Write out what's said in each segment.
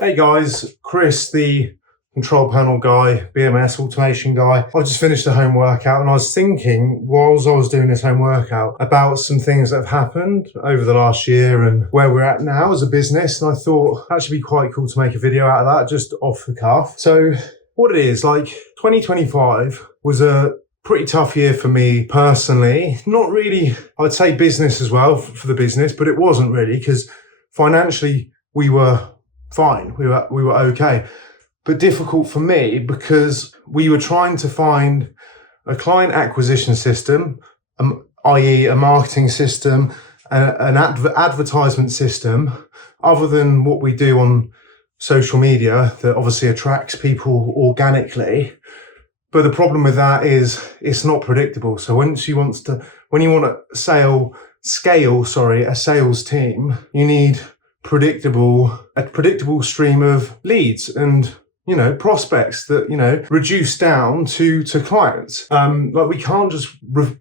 Hey guys, Chris, the control panel guy, BMS automation guy. I just finished a home workout and I was thinking, whilst I was doing this home workout, about some things that have happened over the last year and where we're at now as a business. And I thought that should be quite cool to make a video out of that, just off the cuff. So what it is, 2025 was a pretty tough year for me personally. Not really, I'd say business as well for the business, but it wasn't really, because financially we were fine. We were okay. But difficult for me because we were trying to find a client acquisition system, i.e. a marketing system, an advertisement system, other than what we do on social media that obviously attracts people organically. But the problem with that is it's not predictable. So when you want to scale a sales team, you need a predictable stream of leads and prospects that reduce down to clients. We can't just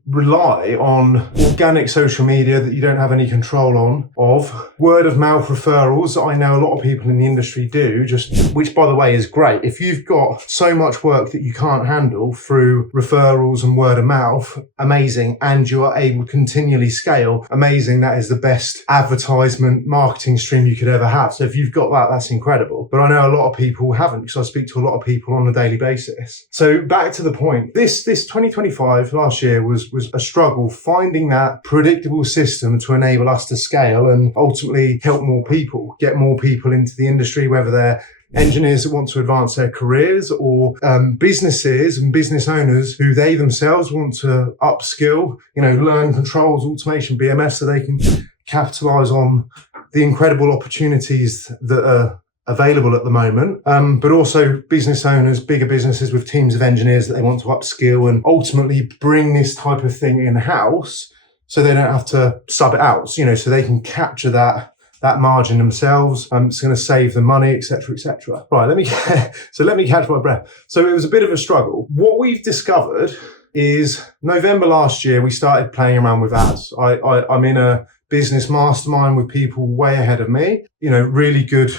rely on organic social media that you don't have any control of. Word of mouth referrals, I know a lot of people in the industry do, which by the way is great. If you've got so much work that you can't handle through referrals and word of mouth, amazing, and you are able to continually scale, amazing. That is the best advertisement marketing stream you could ever have. So if you've got that, that's incredible. But I know a lot of people haven't, because I speak to a lot of people on a daily basis. So back to the point, this 2025 last year was a struggle finding that predictable system to enable us to scale and ultimately help more people, get more people into the industry, whether they're engineers that want to advance their careers or businesses and business owners who they themselves want to upskill, learn controls, automation, BMS, so they can capitalize on the incredible opportunities that are available at the moment, but also business owners, bigger businesses with teams of engineers that they want to upskill and ultimately bring this type of thing in-house so they don't have to sub it out, so they can capture that margin themselves. It's going to save them money, etc., etc. Right, let me catch my breath. So it was a bit of a struggle. What we've discovered is November last year, we started playing around with ads. I'm in a business mastermind with people way ahead of me. Really good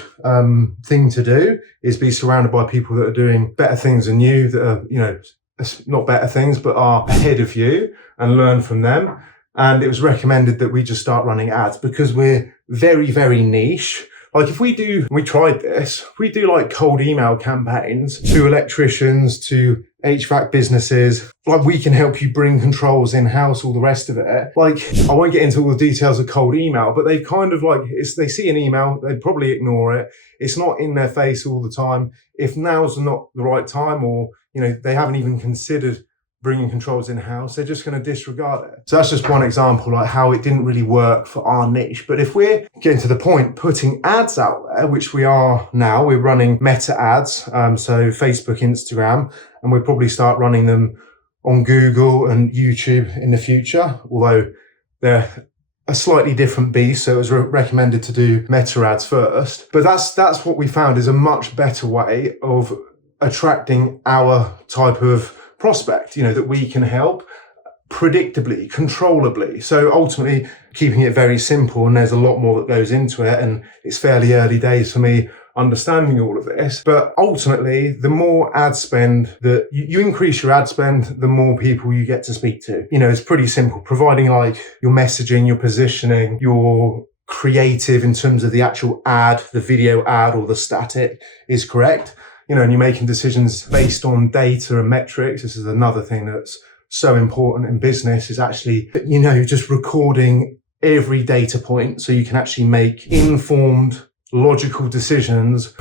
thing to do is be surrounded by people that are doing better things than you, that are, not better things, but are ahead of you, and learn from them. And it was recommended that we just start running ads because we're very, very niche. We tried this, we do cold email campaigns to electricians, to HVAC businesses. We can help you bring controls in-house, all the rest of it. I won't get into all the details of cold email, but they kind of they see an email, they probably ignore it. It's not in their face all the time. If now's not the right time, or, they haven't even considered bringing controls in-house, they're just going to disregard it. So that's just one example, how it didn't really work for our niche. But if we're getting to the point, putting ads out there, which we are now, we're running meta ads, so Facebook, Instagram, and we'll probably start running them on Google and YouTube in the future, although they're a slightly different beast. So it was recommended to do meta ads first. But that's what we found is a much better way of attracting our type of prospect, that we can help predictably, controllably. So ultimately keeping it very simple, and there's a lot more that goes into it, and it's fairly early days for me understanding all of this. But ultimately, the more ad spend that you increase your ad spend, the more people you get to speak to. It's pretty simple, providing your messaging, your positioning, your creative in terms of the actual ad, the video ad or the static is correct. And you're making decisions based on data and metrics. This is another thing that's so important in business, is actually, just recording every data point so you can actually make informed, logical decisions,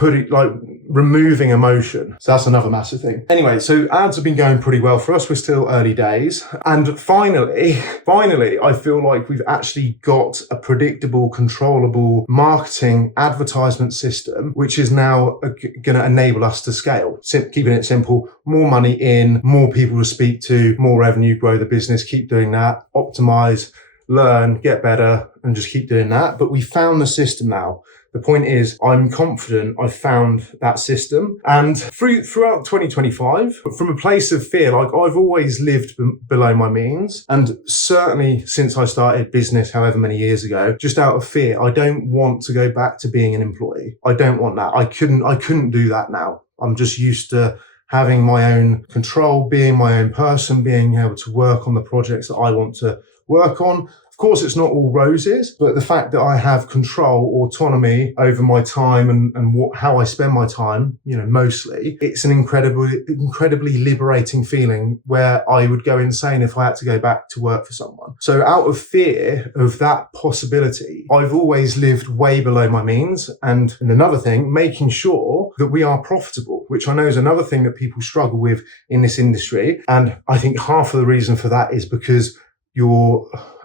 removing emotion. So that's another massive thing. Anyway, so ads have been going pretty well for us. We're still early days. And finally, I feel like we've actually got a predictable, controllable marketing advertisement system, which is now going to enable us to scale. Keeping it simple, more money in, more people to speak to, more revenue, grow the business, keep doing that, optimize, learn, get better, and just keep doing that. But we found the system now. the point is, I'm confident I've found that system. And throughout 2025, from a place of fear, like I've always lived below my means. And certainly since I started business however many years ago, just out of fear, I don't want to go back to being an employee. I don't want that. I couldn't do that now. I'm just used to having my own control, being my own person, being able to work on the projects that I want to work on. Of course, it's not all roses, but the fact that I have control, autonomy over my time and how I spend my time, mostly, it's an incredibly liberating feeling where I would go insane if I had to go back to work for someone. So out of fear of that possibility, I've always lived way below my means. And another thing, making sure that we are profitable, which I know is another thing that people struggle with in this industry. And I think half of the reason for that is because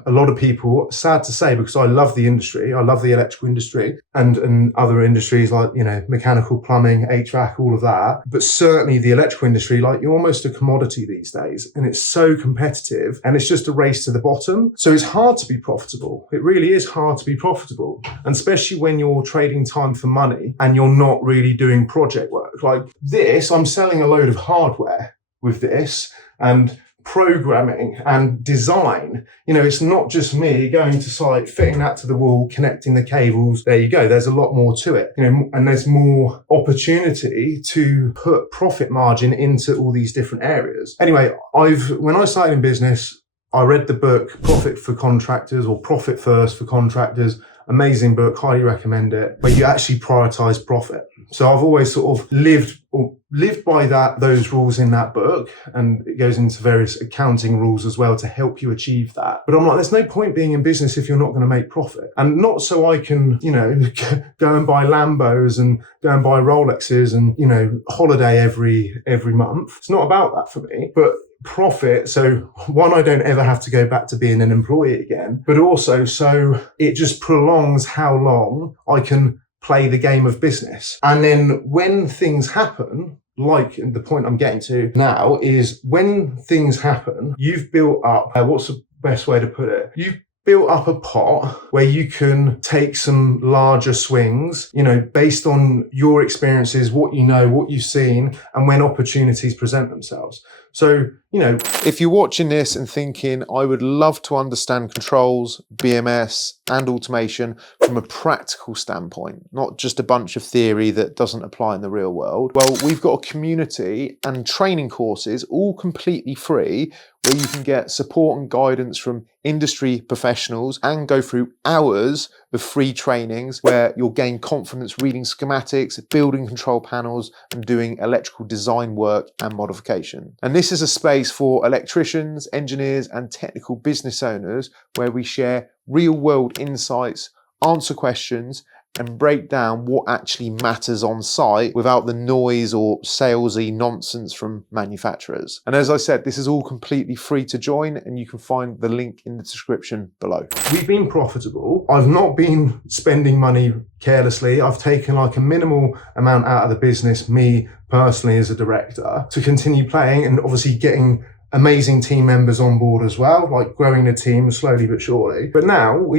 a lot of people, sad to say, because I love the industry, I love the electrical industry and other industries like, mechanical, plumbing, HVAC, all of that. But certainly the electrical industry, like you're almost a commodity these days and it's so competitive and it's just a race to the bottom. So it's hard to be profitable. It really is hard to be profitable. And especially when you're trading time for money and you're not really doing project work like this. I'm selling a load of hardware with this and programming and design. It's not just me going to site, fitting that to the wall, connecting the cables. There you go. There's a lot more to it, and there's more opportunity to put profit margin into all these different areas. Anyway, when I started in business, I read the book Profit for Contractors or Profit First for Contractors. Amazing book, highly recommend it, where you actually prioritize profit. So I've always sort of lived by those rules in that book, and it goes into various accounting rules as well to help you achieve that. But I'm like, there's no point being in business if you're not going to make profit. And not so I can, go and buy Lambos and go and buy Rolexes and, holiday every month. It's not about that for me, but profit. So one, I don't ever have to go back to being an employee again, but also so it just prolongs how long I can play the game of business. And then when things happen, like the point I'm getting to now is when things happen, you've built up, what's the best way to put it? You've built up a pot where you can take some larger swings, based on your experiences, what you know, what you've seen, and when opportunities present themselves. So, if you're watching this and thinking, I would love to understand controls, BMS and automation from a practical standpoint, not just a bunch of theory that doesn't apply in the real world. Well, we've got a community and training courses all completely free where you can get support and guidance from industry professionals and go through hours of free trainings where you'll gain confidence reading schematics, building control panels and doing electrical design work and modification. And this is a space for electricians, engineers and technical business owners where we share real world insights, answer questions and break down what actually matters on site without the noise or salesy nonsense from manufacturers. And as I said, this is all completely free to join and you can find the link in the description below. We've been profitable. I've not been spending money carelessly. I've taken like a minimal amount out of the business, me personally as a director, to continue playing and obviously getting amazing team members on board as well, like growing the team slowly but surely. But now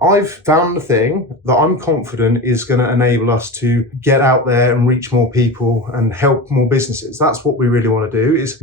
I've found the thing that I'm confident is going to enable us to get out there and reach more people and help more businesses. That's what we really want to do is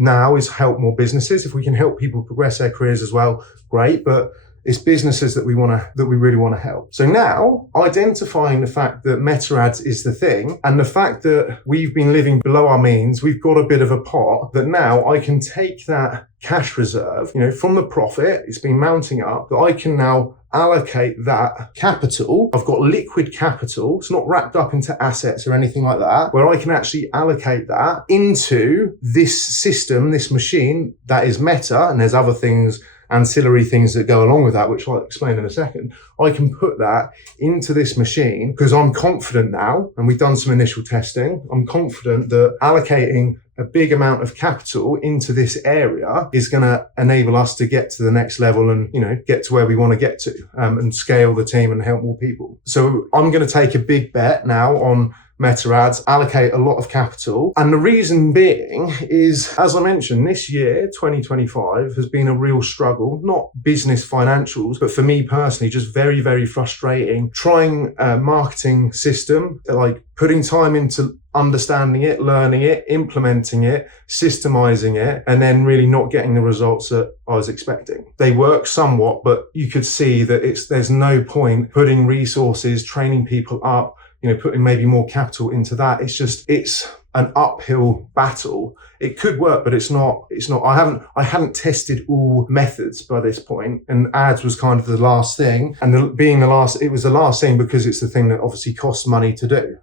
help more businesses. If we can help people progress their careers as well, great. But it's businesses that we really want to help. So now identifying the fact that meta ads is the thing and the fact that we've been living below our means, we've got a bit of a pot that now I can take that cash reserve, from the profit, it's been mounting up, that I can now allocate that capital. I've got liquid capital. It's not wrapped up into assets or anything like that, where I can actually allocate that into this system, this machine that is meta. And there's other things, ancillary things that go along with that, which I'll explain in a second. I can put that into this machine because I'm confident now, and we've done some initial testing, I'm confident that allocating a big amount of capital into this area is going to enable us to get to the next level and, get to where we want to get to, and scale the team and help more people. So I'm going to take a big bet now on meta ads, allocate a lot of capital. And the reason being is, as I mentioned, this year, 2025, has been a real struggle, not business financials, but for me personally, just very, very frustrating. Trying a marketing system, like putting time into understanding it, learning it, implementing it, systemizing it, and then really not getting the results that I was expecting. They work somewhat, but you could see that there's no point putting resources, training people up, putting maybe more capital into that. It's an uphill battle. It could work, but it's not. I hadn't tested all methods by this point, and ads was kind of the last thing. And it was the last thing because it's the thing that obviously costs money to do.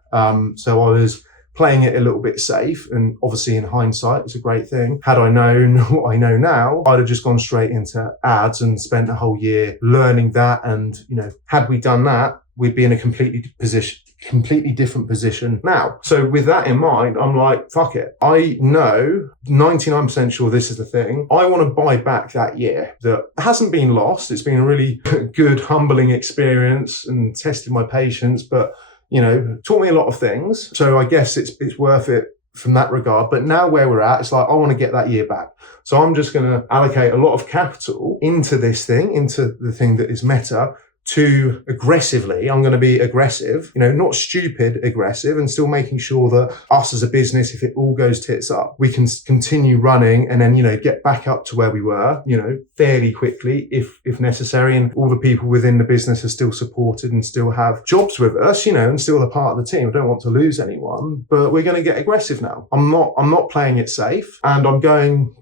So I was playing it a little bit safe, and obviously in hindsight, it's a great thing. Had I known what I know now, I'd have just gone straight into ads and spent a whole year learning that. And, had we done that, we'd be in a completely different position now. So with that in mind, I'm like, fuck it. I know 99% sure this is the thing. I want to buy back that year that hasn't been lost. It's been a really good, humbling experience and tested my patience, but taught me a lot of things. So I guess it's worth it from that regard. But now where we're at, it's like, I want to get that year back. So I'm just going to allocate a lot of capital into this thing, into the thing that is meta, to aggressively, I'm going to be aggressive, not stupid aggressive, and still making sure that us as a business, if it all goes tits up, we can continue running and then, get back up to where we were, fairly quickly if necessary. And all the people within the business are still supported and still have jobs with us, and still a part of the team. I don't want to lose anyone, but we're going to get aggressive now. I'm not playing it safe, and I'm going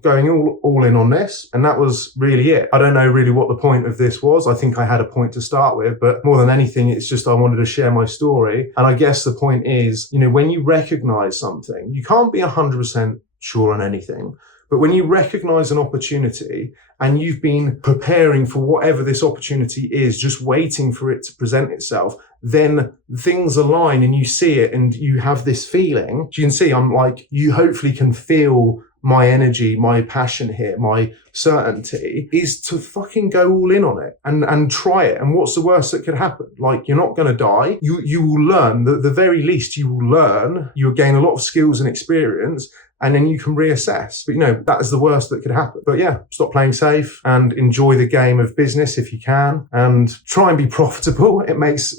all in on this. And that was really it. I don't know really what the point of this was. I think I had a point to start with, but more than anything, it's just I wanted to share my story. And I guess the point is, when you recognize something, you can't be 100% sure on anything, but when you recognize an opportunity and you've been preparing for whatever this opportunity is, just waiting for it to present itself, then things align and you see it and you have this feeling. You can see, I'm like, you hopefully can feel my energy, my passion here, my certainty is to fucking go all in on it and try it. And what's the worst that could happen? Like, you're not going to die. You will learn. The very least you will learn. You'll gain a lot of skills and experience, and then you can reassess. But that is the worst that could happen. But yeah, stop playing safe and enjoy the game of business if you can, and try and be profitable. It makes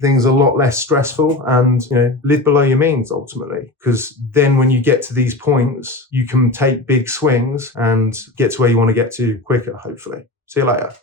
things a lot less stressful, and live below your means ultimately. Because then when you get to these points, you can take big swings and get to where you want to get to quicker, hopefully. See you later.